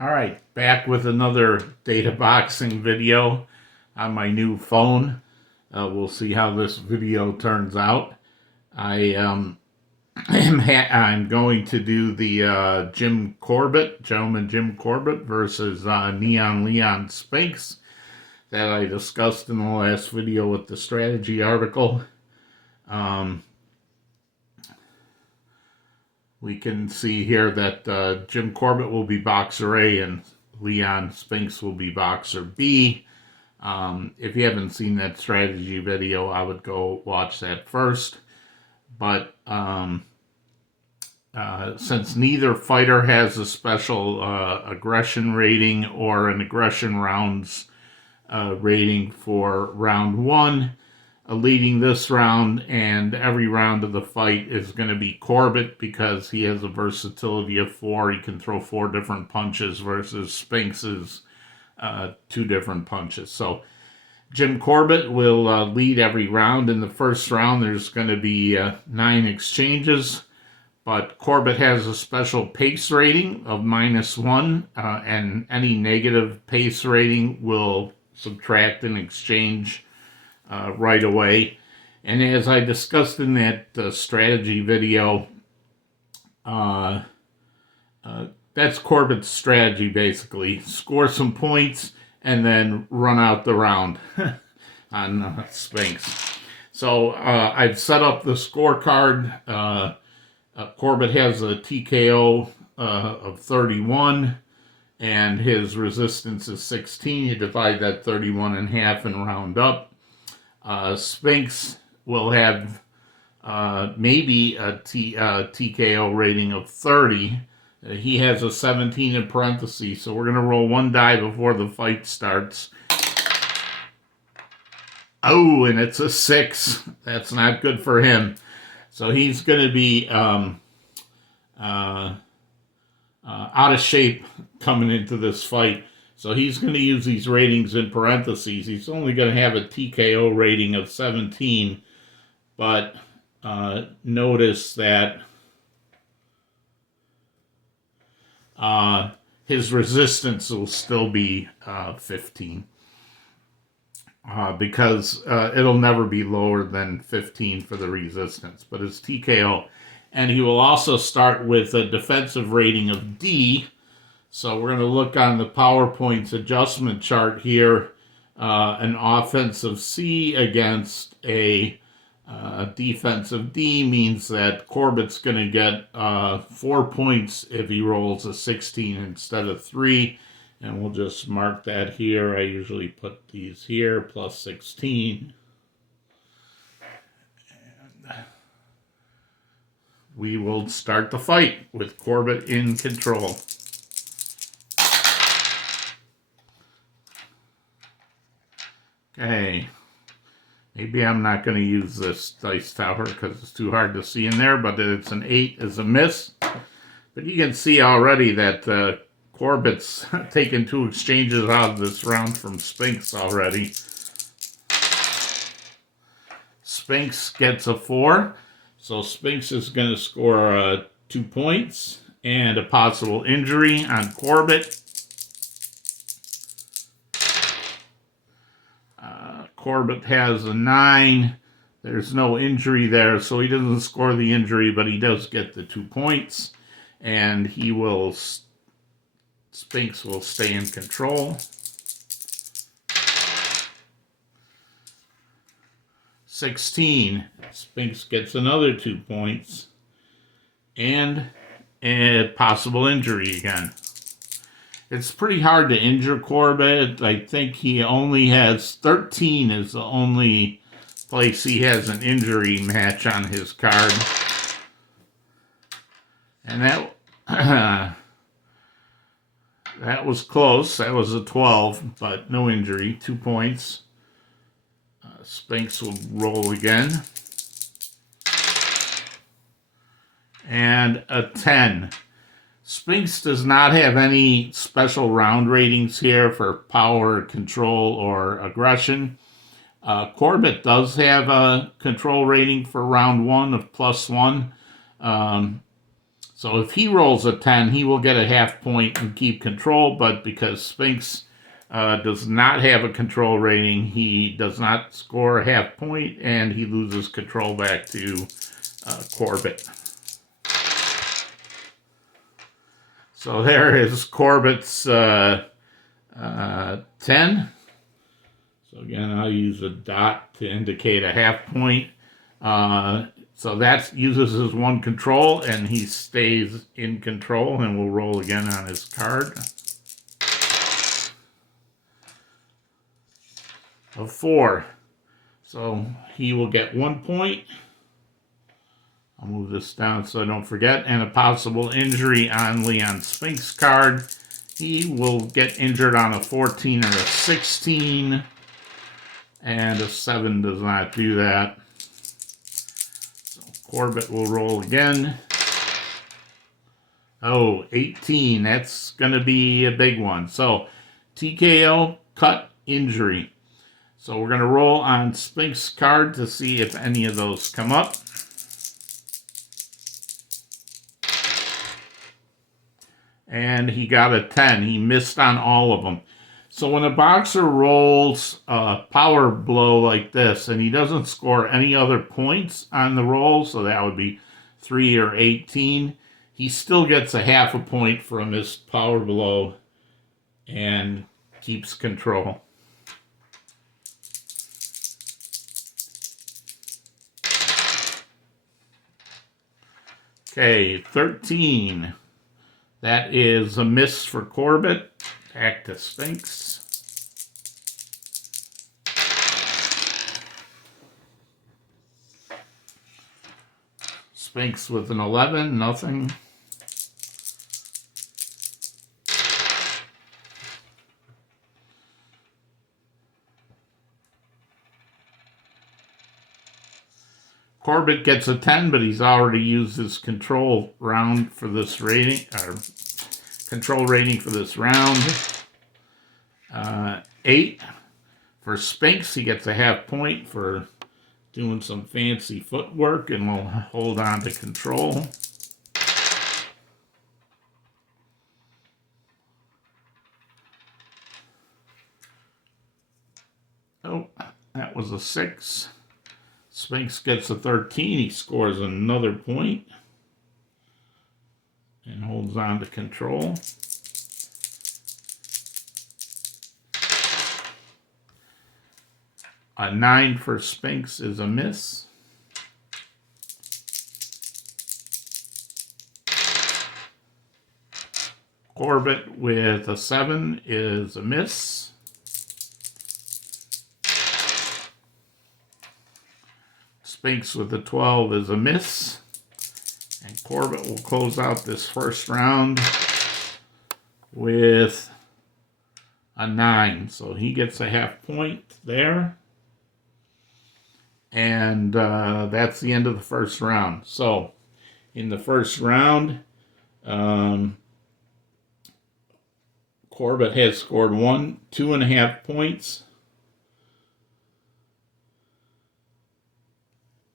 Alright, back with another data boxing video on my new phone. We'll see how this video turns out. I'm going to do the gentleman Jim Corbett versus Leon Spinks that I discussed in the last video with the strategy article. We can see here that Jim Corbett will be boxer A and Leon Spinks will be boxer B. If you haven't seen that strategy video, I would go watch that first. But since neither fighter has a special aggression rating or an aggression rounds rating for round one, leading this round and every round of the fight is going to be Corbett because he has a versatility of 4. He can throw 4 different punches versus Spinks's 2 different punches. So Jim Corbett will lead every round. In the first round, there's going to be 9 exchanges, but Corbett has a special pace rating of -1, and any negative pace rating will subtract an exchange right away. And as I discussed in that strategy video, that's Corbett's strategy basically. Score some points and then run out the round on Spinks. So I've set up the scorecard. Corbett has a TKO of 31 and his resistance is 16. You divide that 31 in half and round up. Spinks will have maybe a TKO rating of 30. He has a 17 in parentheses, so we're going to roll one die before the fight starts. Oh, and it's a 6. That's not good for him. So he's going to be out of shape coming into this fight. So he's going to use these ratings in parentheses. He's only going to have a TKO rating of 17. But notice that his resistance will still be 15. Because it'll never be lower than 15 for the resistance. But his TKO. And he will also start with a defensive rating of D. So we're going to look on the PowerPoint's adjustment chart here. An offensive C against a defensive D means that Corbett's going to get 4 points if he rolls a 16 instead of 3. And we'll just mark that here. I usually put these here, plus 16. And we will start the fight with Corbett in control. Okay, maybe I'm not going to use this dice tower because it's too hard to see in there, but it's an 8 as a miss. But you can see already that Corbett's taken 2 exchanges out of this round from Spinks already. Spinks gets a 4, so Spinks is going to score 2 points and a possible injury on Corbett. Corbett has a 9. There's no injury there, so he doesn't score the injury, but he does get the 2 points. And he will, Spinks will stay in control. 16. Spinks gets another 2 points. And a possible injury again. It's pretty hard to injure Corbett. I think he only has 13 is the only place he has an injury match on his card. And that that was close. That was a 12, but no injury. 2 points. Spinks will roll again. And a 10. Spinks does not have any special round ratings here for power, control, or aggression. Corbett does have a control rating for round 1 of +1. So if he rolls a 10, he will get a half point and keep control, but because Spinks does not have a control rating, he does not score a half point, and he loses control back to Corbett. So there is Corbett's 10. So again, I'll use a dot to indicate a half point. So that uses his one control, and he stays in control, and we'll roll again on his card. A 4. So he will get 1 point. I'll move this down so I don't forget. And a possible injury on Leon Spinks' card. He will get injured on a 14 or a 16. And a 7 does not do that. So Corbett will roll again. Oh, 18. That's going to be a big one. So TKO, cut, injury. So we're going to roll on Spinks' card to see if any of those come up. And he got a 10. He missed on all of them. So when a boxer rolls a power blow like this, and he doesn't score any other points on the roll, so that would be 3 or 18, he still gets a half a point from his power blow and keeps control. Okay, 13. That is a miss for Corbett. Back to Spinks. Spinks with an 11, nothing. Corbett gets a 10, but he's already used his control round for this rating, or control rating for this round. 8 for Spinks. He gets a half point for doing some fancy footwork, and we'll hold on to control. Oh, that was a 6. Spinks gets a 13. He scores another point and holds on to control. A 9 for Spinks is a miss. Corbett with a 7 is a miss. Spinks with a 12 is a miss. And Corbett will close out this first round with a 9. So he gets a half point there. And that's the end of the first round. So in the first round, Corbett has scored 2.5 points.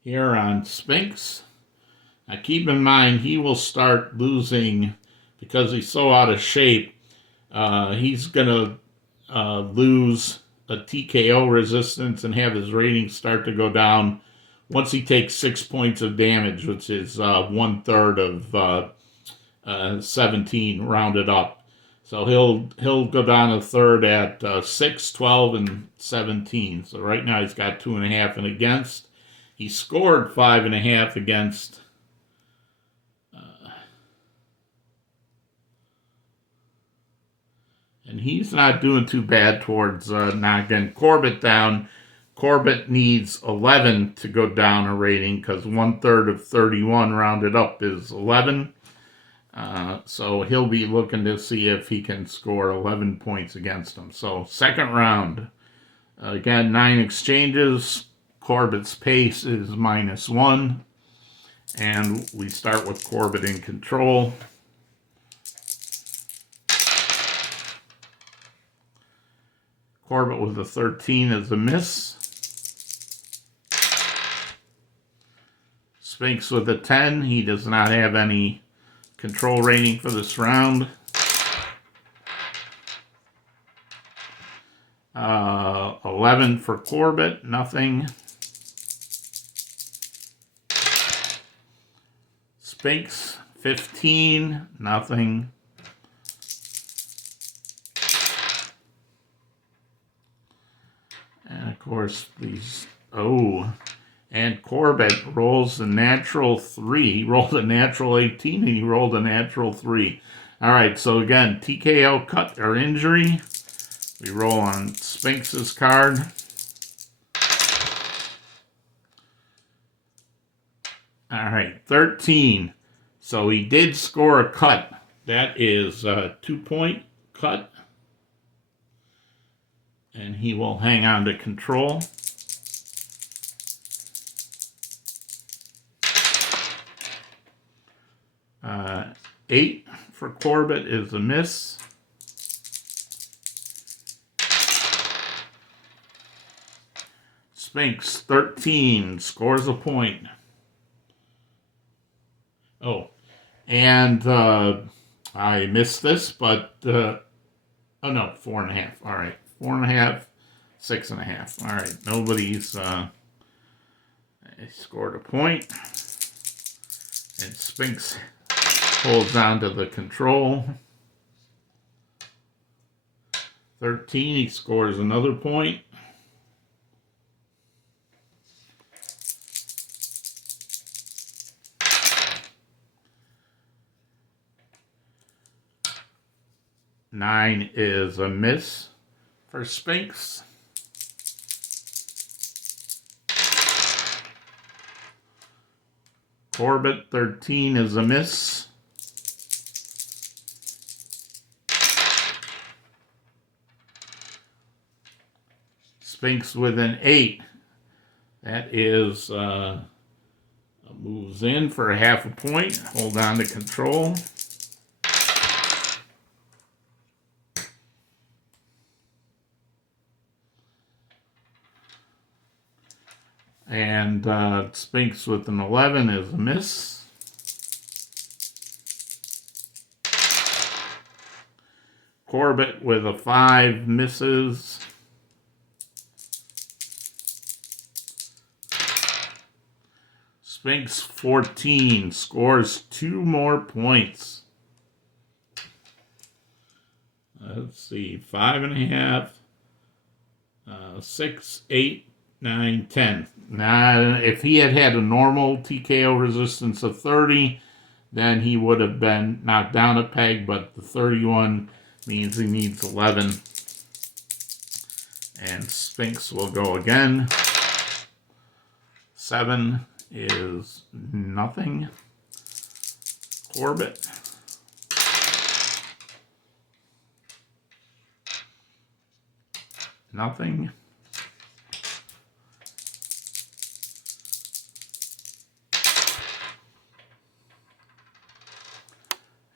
Here on Spinks. Now keep in mind, he will start losing because he's so out of shape. He's going to lose a TKO resistance and have his rating start to go down once he takes 6 points of damage, which is 1/3 of 17 rounded up. So he'll go down a third at 6, 12, and 17. So right now he's got 2.5 and against. He scored 5.5 against and he's not doing too bad towards knocking Corbett down. Corbett needs 11 to go down a rating because 1/3 of 31 rounded up is 11. So he'll be looking to see if he can score 11 points against him. So second round. Again, 9 exchanges. Corbett's pace is -1. And we start with Corbett in control. Corbett with a 13 is a miss. Spinks with a 10. He does not have any control rating for this round. 11 for Corbett, nothing. Spinks, 15, nothing. And of course, these, and Corbett rolls a natural 3. He rolled a natural 18 and he rolled a natural 3. All right, so again, TKO, cut, or injury. We roll on Spinks's card. All right, 13. So he did score a cut. That is a 2-point cut. And he will hang on to control. Uh, 8 for Corbett is a miss. Spinks, 13, scores a point. Oh, and I missed this, but, oh no, 4.5. All right, 4.5, 6.5. All right, nobody's scored a point. And Spinks holds on to the control. 13, he scores another point. Nine is a miss for Spinks. Corbett, 13 is a miss. Spinks with an 8. That is, moves in for a 0.5 point. Hold on to control. And Spinks with an 11 is a miss. Corbett with a 5 misses. Spinks, 14, scores 2 more points. Let's see, 5.5, 6, 8, 9, 10. Now, if he had had a normal TKO resistance of 30, then he would have been knocked down a peg, but the 31 means he needs 11. And Spinks will go again. 7 is nothing. Corbett. Nothing.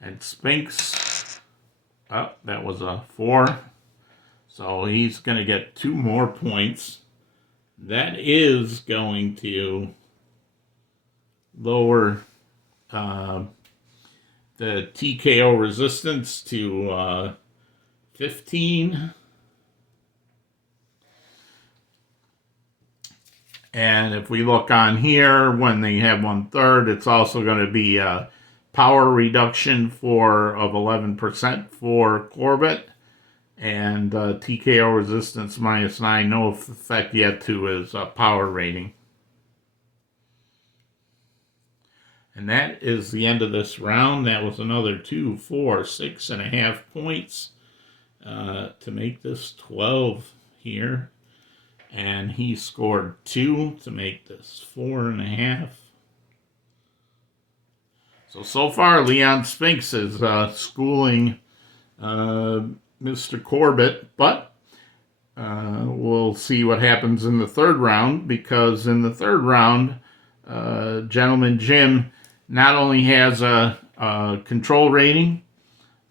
And Spinks, oh, that was a 4. So he's going to get 2 more points. That is going to lower the TKO resistance to 15. And if we look on here, when they have 1/3, it's also going to be a power reduction of 11% for Corbett. And TKO resistance -9, no effect yet to his power rating. And that is the end of this round. That was another 2, 4, 6.5 points to make this 12 here. And he scored 2 to make this 4.5. So far, Leon Spinks is schooling Mr. Corbett, but we'll see what happens in the third round, because in the third round, Gentleman Jim not only has a control rating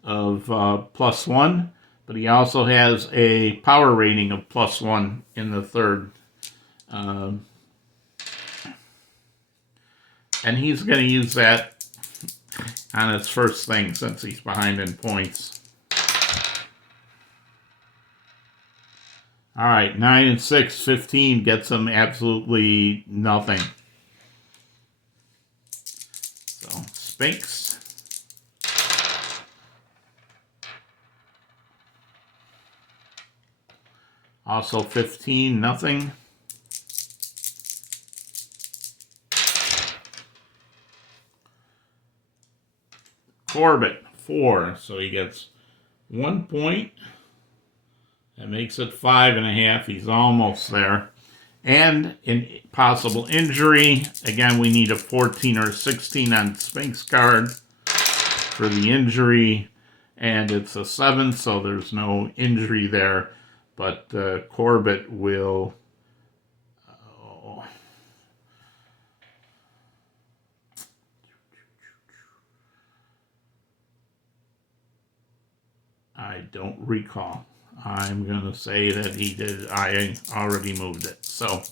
of +1, but he also has a power rating of +1 in the third. And he's going to use that on his first thing since he's behind in points. All right, 9 and 6, 15 gets him absolutely nothing. So, Spinks. Also 15, nothing. Corbett, 4, so he gets 1 point. That makes it 5.5. He's almost there. And in possible injury, again, we need a 14 or a 16 on Spinks card for the injury. And it's a 7, so there's no injury there. But Corbett will... I don't recall. I'm going to say that he did. I already moved it. So,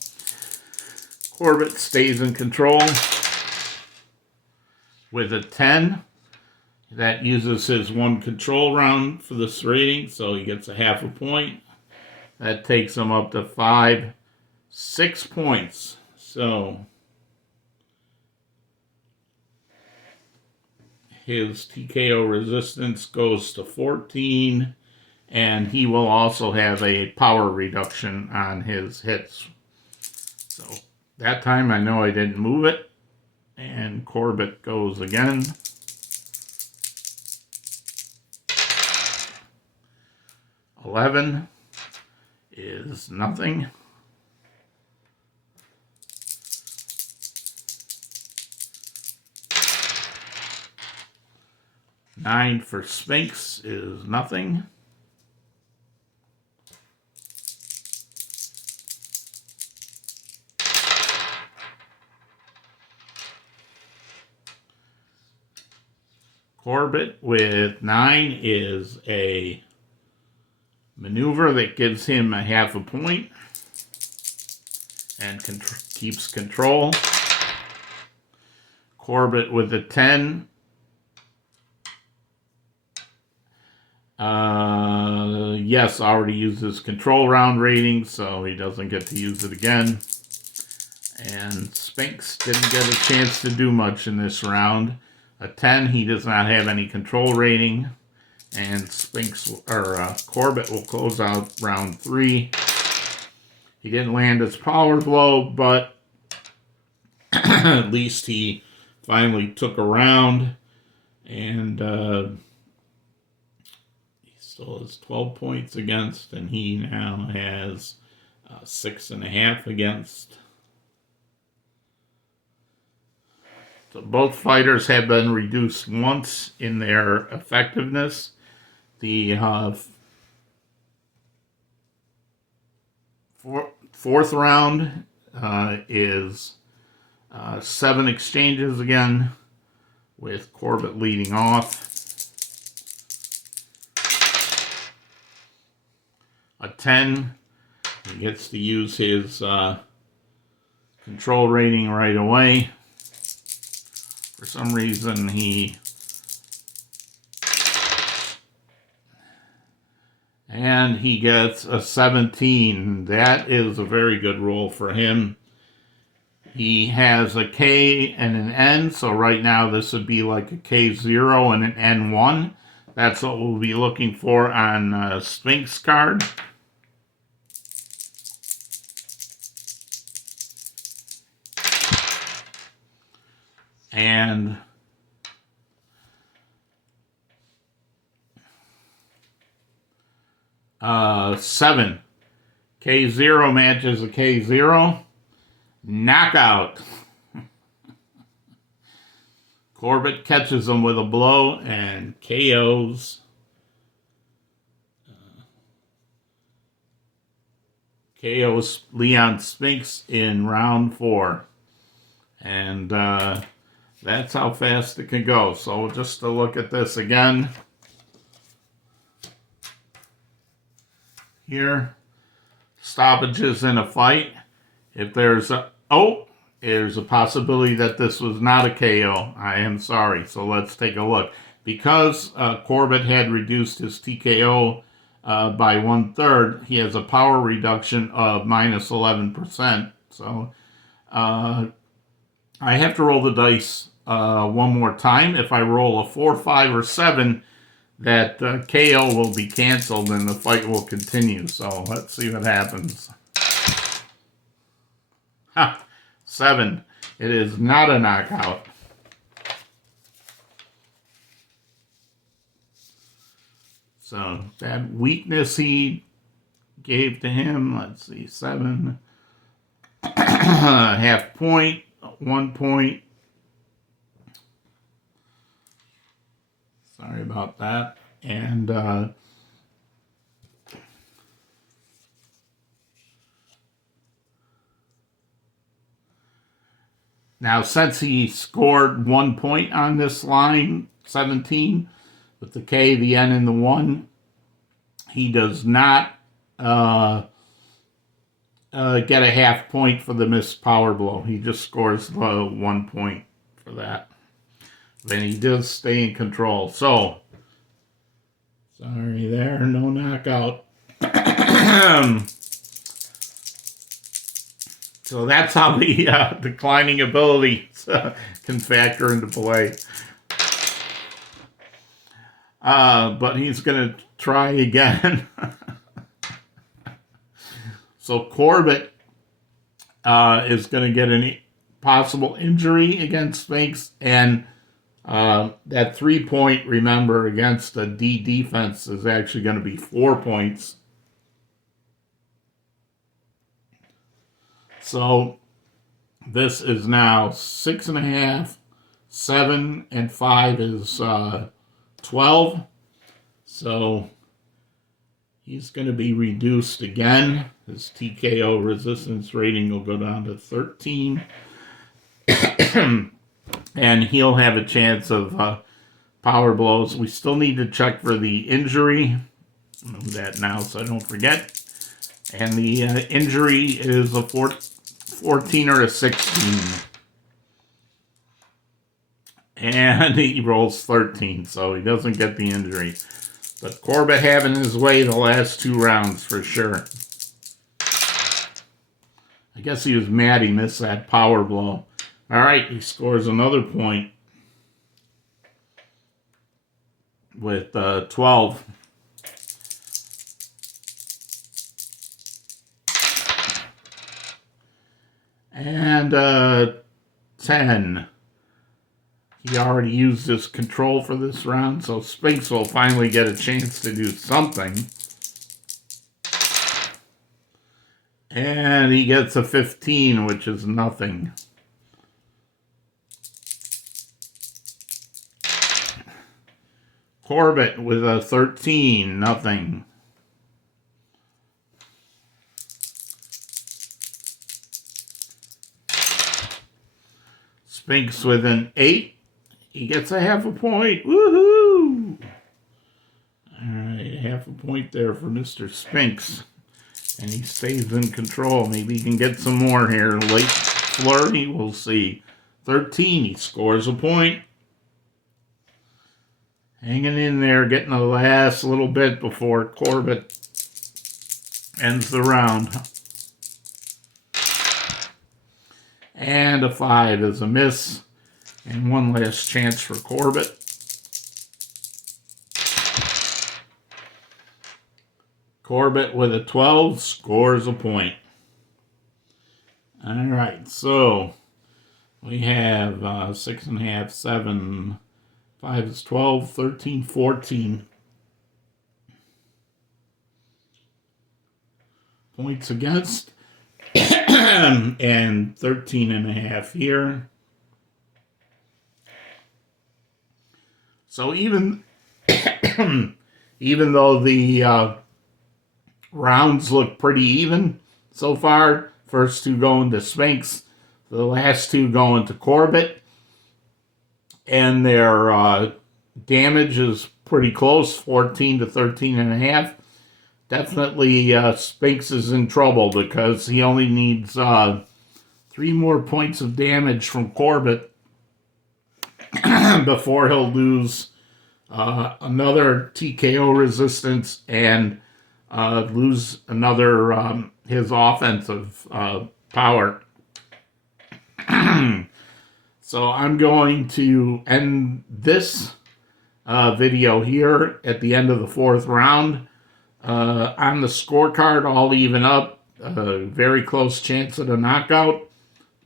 Corbett stays in control with a 10. That uses his 1 control round for this rating, so he gets a half a point. That takes him up to 5, 6 points. So, his TKO resistance goes to 14. And he will also have a power reduction on his hits. So that time I know I didn't move it. And Corbett goes again. $11 is nothing. $9 for Spinks is nothing. Corbett with 9 is a maneuver that gives him a half a point and keeps control. Corbett with a 10. Yes, already used his control round rating, so he doesn't get to use it again. And Spinks didn't get a chance to do much in this round. A 10, he does not have any control rating. And Corbett will close out round 3. He didn't land his power blow, but at least he finally took a round. And he still has 12 points against, and he now has 6.5 against. So both fighters have been reduced once in their effectiveness. The fourth round is 7 exchanges again, with Corbett leading off. A 10, he gets to use his control rating right away. For some reason, he gets a 17. That is a very good roll for him. He has a K and an N, so right now this would be like a K0 and an N1. That's what we'll be looking for on Spinks card. And seven. K0 matches a K0. Knockout. Corbett catches him with a blow and KOs. KOs Leon Spinks in round 4. And that's how fast it can go. So just to look at this again. Here, stoppages in a fight. If there's a... Oh, there's a possibility that this was not a KO. I am sorry. So let's take a look. Because Corbett had reduced his TKO by 1/3, he has a power reduction of minus 11%. So I have to roll the dice one more time. If I roll a 4, 5, or 7, that KO will be canceled and the fight will continue. So let's see what happens. Ha! 7. It is not a knockout. So that weakness he gave to him, let's see, 7, half point, 1 point. Sorry about that. And now, since he scored 1 point on this line, 17, with the K, the N, and the 1, he does not get a half point for the missed power blow. He just scores the 1 point for that. Then he does stay in control. So, sorry there, no knockout. So that's how the declining abilities can factor into play. But he's going to try again. So Corbett is going to get a possible injury against Spinks, and that 3 point, remember, against the D defense is actually going to be 4 points. So this is now 6.5, 7, and 5 is 12. So he's going to be reduced again. His TKO resistance rating will go down to 13. And he'll have a chance of power blows. We still need to check for the injury. I'll do that now so I don't forget. And the injury is a 14 or a 16. And he rolls 13, so he doesn't get the injury. But Corbett having his way the last 2 rounds for sure. I guess he was mad he missed that power blow. All right, he scores another point with 12. And 10. He already used his control for this round, so Spinks will finally get a chance to do something. And he gets a 15, which is nothing. Corbett with a 13, nothing. Spinks with an 8. He gets a half a point. Woohoo! All right, half a point there for Mr. Spinks. And he stays in control. Maybe he can get some more here. Late flurry, we'll see. 13, he scores a point. Hanging in there, getting the last little bit before Corbett ends the round. And a 5 is a miss. And one last chance for Corbett. Corbett with a 12 scores a point. All right, so we have 6.5, 7, 5 is 12, 13, 14 points against, and 13.5 here. So even though the rounds look pretty even so far, first 2 going to Spinks, the last 2 going to Corbett, and their damage is pretty close, 14 to 13.5. Definitely Spinks is in trouble because he only needs 3 3 more points of damage from Corbett before he'll lose another TKO resistance and lose another his offensive power. So I'm going to end this video here at the end of the 4th round. On the scorecard, all even up. Very close chance at a knockout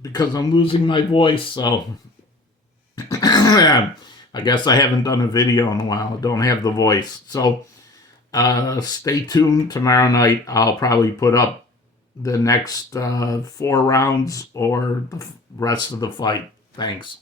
because I'm losing my voice. So I guess I haven't done a video in a while. I don't have the voice. So stay tuned. Tomorrow night I'll probably put up the next 4 rounds or the rest of the fight. Thanks.